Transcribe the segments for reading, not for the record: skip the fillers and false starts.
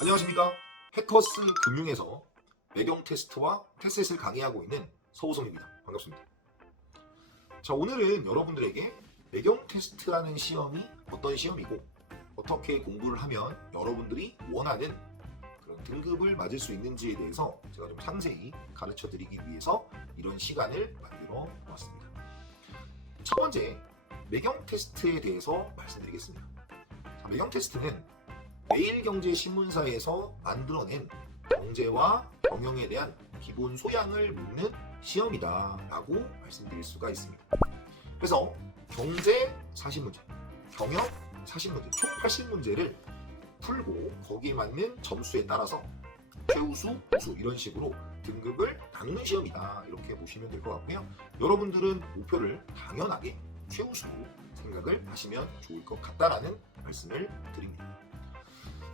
안녕하십니까. 해커스 금융에서 매경 테스트와 테셋을 강의하고 있는 서우성입니다. 반갑습니다. 자, 오늘은 여러분들에게 매경 테스트라는 시험이 어떤 시험이고 어떻게 공부를 하면 여러분들이 원하는 그런 등급을 맞을 수 있는지에 대해서 제가 좀 상세히 가르쳐 드리기 위해서 이런 시간을 만들어 보았습니다. 첫 번째, 매경 테스트에 대해서 말씀드리겠습니다. 자, 매경 테스트는 매일경제신문사에서 만들어낸 경제와 경영에 대한 기본 소양을 묻는 시험이다 라고 말씀드릴 수가 있습니다. 그래서 경제 40문제, 경영 40문제, 총 80문제를 풀고 거기에 맞는 점수에 따라서 최우수, 우수 이런 식으로 등급을 나누는 시험이다 이렇게 보시면 될 것 같고요. 여러분들은 목표를 당연하게 최우수로 생각을 하시면 좋을 것 같다라는 말씀을 드립니다.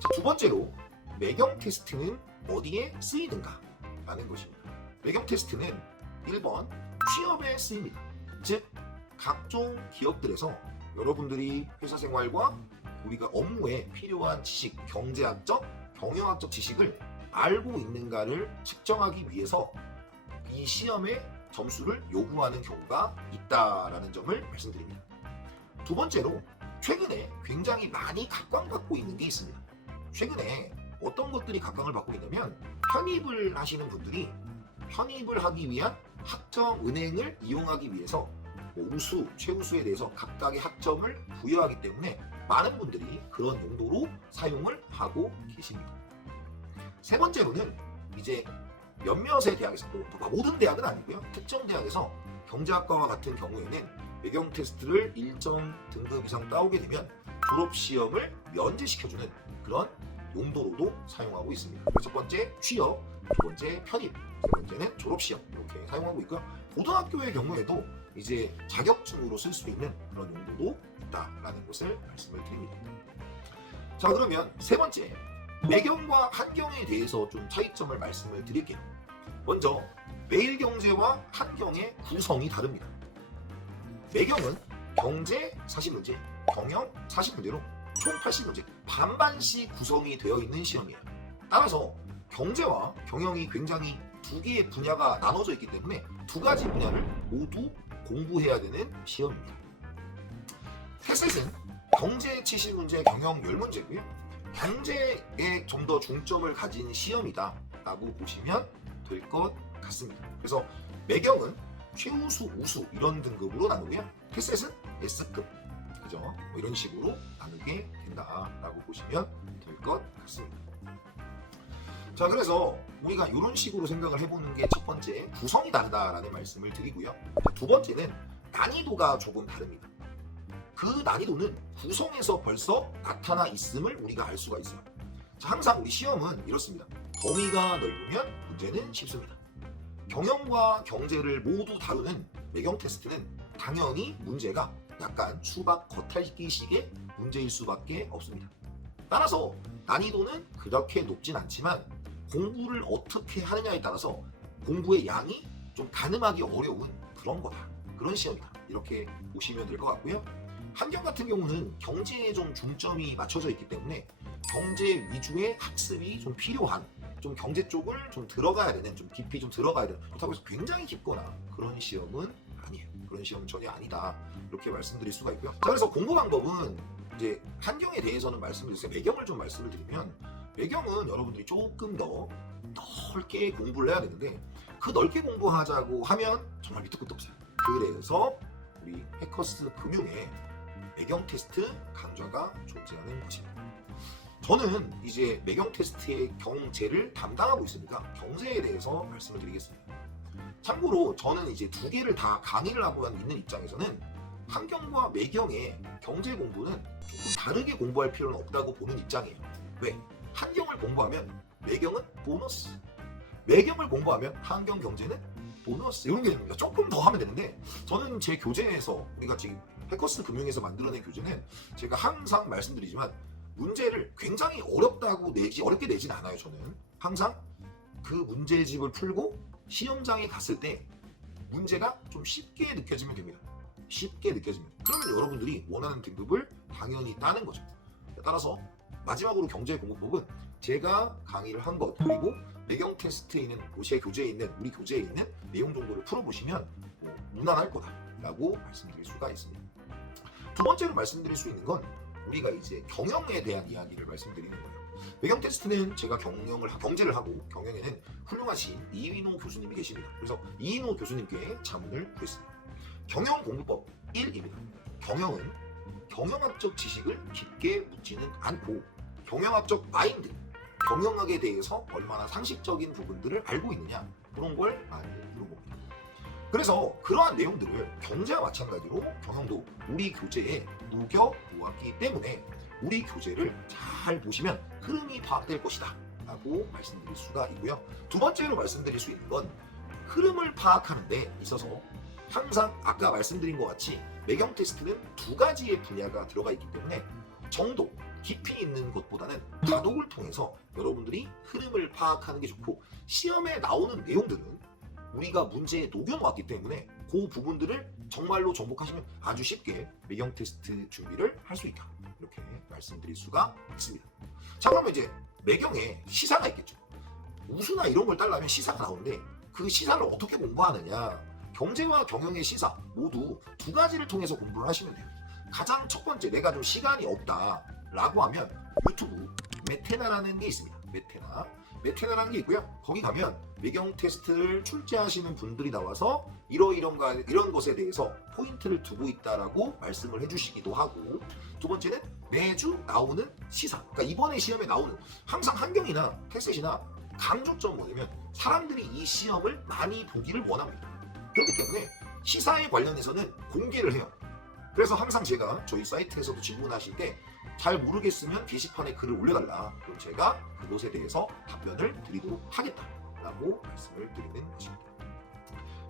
자, 두 번째로 매경 테스트는 어디에 쓰이는가 라는 것입니다. 매경 테스트는 1번 취업에 쓰입니다. 즉 각종 기업들에서 여러분들이 회사 생활과 우리가 업무에 필요한 지식, 경제학적, 경영학적 지식을 알고 있는가를 측정하기 위해서 이 시험의 점수를 요구하는 경우가 있다라는 점을 말씀드립니다. 두 번째로 최근에 굉장히 많이 각광받고 있는 게 있습니다. 최근에 어떤 것들이 각광을 받고 있냐면 편입을 하시는 분들이 편입을 하기 위한 학점 은행을 이용하기 위해서 우수, 최우수에 대해서 각각의 학점을 부여하기 때문에 많은 분들이 그런 용도로 사용을 하고 계십니다. 세 번째로는 이제 몇몇의 대학에서 모든 대학은 아니고요. 특정 대학에서 경제학과와 같은 경우에는 매경 테스트를 일정 등급 이상 따오게 되면 졸업시험을 면제시켜주는 그런 용도로도 사용하고 있습니다. 첫 번째 취업, 두 번째 편입, 세 번째는 졸업시험 이렇게 사용하고 있고요. 고등학교의 경우에도 이제 자격증으로 쓸 수 있는 그런 용도도 있다라는 것을 말씀을 드립니다. 자, 그러면 세 번째 매경과 한경에 대해서 좀 차이점을 말씀을 드릴게요. 먼저 매일경제와 한경의 구성이 다릅니다. 매경은 경제 40문제, 경영 40문제로 총 80문제, 반반씩 구성이 되어 있는 시험이에요. 따라서 경제와 경영이 굉장히 두 개의 분야가 나눠져 있기 때문에 두 가지 분야를 모두 공부해야 되는 시험입니다. 테셋은 경제 70문제, 경영 10문제고요. 경제에 좀 더 중점을 가진 시험이다 라고 보시면 될 것 같습니다. 그래서 매경은 최우수, 우수 이런 등급으로 나누고요. 테셋은 S급, 그죠? 뭐 이런 식으로 나누게 된다라고 보시면 될 것 같습니다. 자, 그래서 우리가 이런 식으로 생각을 해보는 게 첫 번째 구성이 다르다라는 말씀을 드리고요. 두 번째는 난이도가 조금 다릅니다. 그 난이도는 구성에서 벌써 나타나 있음을 우리가 알 수가 있어요. 자, 항상 우리 시험은 이렇습니다. 범위가 넓으면 문제는 쉽습니다. 경영과 경제를 모두 다루는 매경 테스트는 당연히 문제가 약간 수박 겉핥기식의 문제일 수밖에 없습니다. 따라서 난이도는 그렇게 높진 않지만 공부를 어떻게 하느냐에 따라서 공부의 양이 좀 가늠하기 어려운 그런 거다. 그런 시험이다. 이렇게 보시면 될 것 같고요. 한경 같은 경우는 경제에 좀 중점이 맞춰져 있기 때문에 경제 위주의 학습이 좀 필요한, 좀 경제 쪽을 좀 들어가야 되는, 좀 깊이 좀 들어가야 되는, 그렇다고 해서 굉장히 깊거나 그런 시험은 아니에요. 그런 시험은 전혀 아니다. 이렇게 말씀드릴 수가 있고요. 자, 그래서 공부 방법은 이제 한경에 대해서는 말씀을 드렸어요. 매경을 좀 말씀을 드리면 매경은 여러분들이 조금 더 넓게 공부를 해야 되는데 그 넓게 공부하자고 하면 정말 밑도 끝도 없어요. 그래서 우리 해커스 금융에 매경 테스트 강좌가 존재하는 것입니다. 저는 이제 매경 테스트의 경제를 담당하고 있으니까 경제에 대해서 말씀을 드리겠습니다. 참고로 저는 이제 두 개를 다 강의를 하고 있는 입장에서는 한경과 매경의 경제 공부는 조금 다르게 공부할 필요는 없다고 보는 입장이에요. 왜? 한경을 공부하면 매경은 보너스, 매경을 공부하면 한경 경제는 보너스 이런 게 됩니다. 조금 더 하면 되는데 저는 제 교재에서 우리가 지금 해커스 금융에서 만들어낸 교재는 제가 항상 말씀드리지만 문제를 굉장히 어렵게 내진 않아요. 저는 항상 그 문제집을 풀고 시험장에 갔을 때 문제가 좀 쉽게 느껴지면 됩니다. 쉽게 느껴지면. 그러면 여러분들이 원하는 등급을 당연히 따는 거죠. 따라서 마지막으로 경제 공부법은 제가 강의를 한 것 그리고 매경 테스트에 있는 제 교재에 있는 우리 교재에 있는 내용 정도를 풀어보시면 무난할 거다라고 말씀드릴 수가 있습니다. 두 번째로 말씀드릴 수 있는 건 우리가 이제 경영에 대한 이야기를 말씀드리는 거예요. 매경 테스트는 제가 경제를 하고 경영에는 훌륭하신 이인호 교수님이 계십니다. 그래서 이인호 교수님께 자문을 구했습니다. 경영 공부법 1입니다. 경영은 경영학적 지식을 깊게 묻지는 않고 경영학적 마인드, 경영학에 대해서 얼마나 상식적인 부분들을 알고 있느냐 그런 걸 많이 물어봅니다. 그래서 그러한 내용들을 경제와 마찬가지로 경영도 우리 교재에 녹여 보았기 때문에 우리 교재를 잘 보시면 흐름이 파악될 것이다 라고 말씀드릴 수가 있고요. 두 번째로 말씀드릴 수 있는 건 흐름을 파악하는 데 있어서 항상 아까 말씀드린 것 같이 매경 테스트는 두 가지의 분야가 들어가 있기 때문에 정도, 깊이 있는 것보다는 다독을 통해서 여러분들이 흐름을 파악하는 게 좋고 시험에 나오는 내용들은 우리가 문제에 녹여놓았기 때문에 그 부분들을 정말로 정복하시면 아주 쉽게 매경 테스트 준비를 할 수 있다. 이렇게 말씀드릴 수가 있습니다. 자, 그러면 이제 매경에 시사가 있겠죠. 우수나 이런 걸 따려면 시사가 나오는데 그 시사를 어떻게 공부하느냐. 경제와 경영의 시사 모두 두 가지를 통해서 공부를 하시면 돼요. 가장 첫 번째, 내가 좀 시간이 없다라고 하면 유튜브 메테나라는 게 있습니다. 메테나라는 게 있고요. 거기 가면 매경 테스트를 출제하시는 분들이 나와서 이런 것에 대해서 포인트를 두고 있다라고 말씀을 해주시기도 하고, 두 번째는 매주 나오는 시사. 그러니까 이번에 시험에 나오는 항상 한경이나 캐셋이나 강조점 뭐냐면 사람들이 이 시험을 많이 보기를 원합니다. 그렇기 때문에 시사에 관련해서는 공개를 해요. 그래서 항상 제가 저희 사이트에서도 질문하실 때 잘 모르겠으면 게시판에 글을 올려달라. 그럼 제가 그것에 대해서 답변을 드리도록 하겠다라고 말씀을 드리는 것입니다.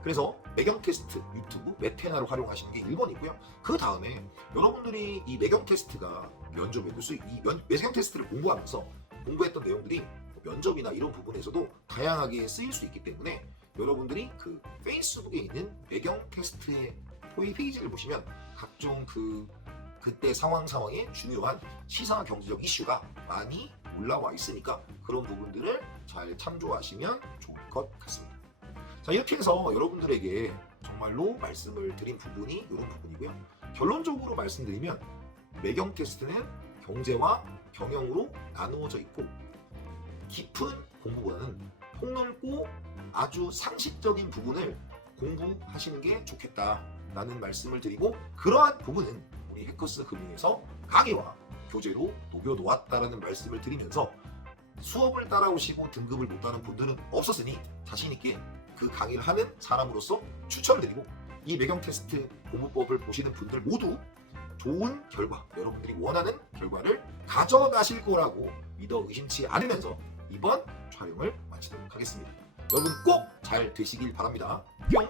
그래서 매경 테스트 유튜브 메테나를 활용하시는 게 1번이고요. 그 다음에 여러분들이 이 매경 테스트가 면접에도 매경 테스트를 공부하면서 공부했던 내용들이 면접이나 이런 부분에서도 다양하게 쓰일 수 있기 때문에 여러분들이 그 페이스북에 있는 매경 테스트의 페이지를 보시면 각종 그때 상황에 중요한 시사 경제적 이슈가 많이 올라와 있으니까 그런 부분들을 잘 참조하시면 좋을 것 같습니다. 자, 이렇게 해서 여러분들에게 정말로 말씀을 드린 부분이 이런 부분이고요. 결론적으로 말씀드리면 매경 테스트는 경제와 경영으로 나누어져 있고 깊은 공부보다는 폭넓고 아주 상식적인 부분을 공부하시는 게 좋겠다라는 말씀을 드리고, 그러한 부분은 우리 해커스 금융에서 강의와 교재로 녹여놓았다라는 말씀을 드리면서 수업을 따라오시고 등급을 못 따는 분들은 없었으니 자신있게 그 강의를 하는 사람으로서 추천을 드리고, 이 매경 테스트 공부법을 보시는 분들 모두 좋은 결과, 여러분들이 원하는 결과를 가져가실 거라고 믿어 의심치 않으면서 이번 촬영을 마치도록 하겠습니다. 여러분 꼭 잘 되시길 바랍니다. 뿅!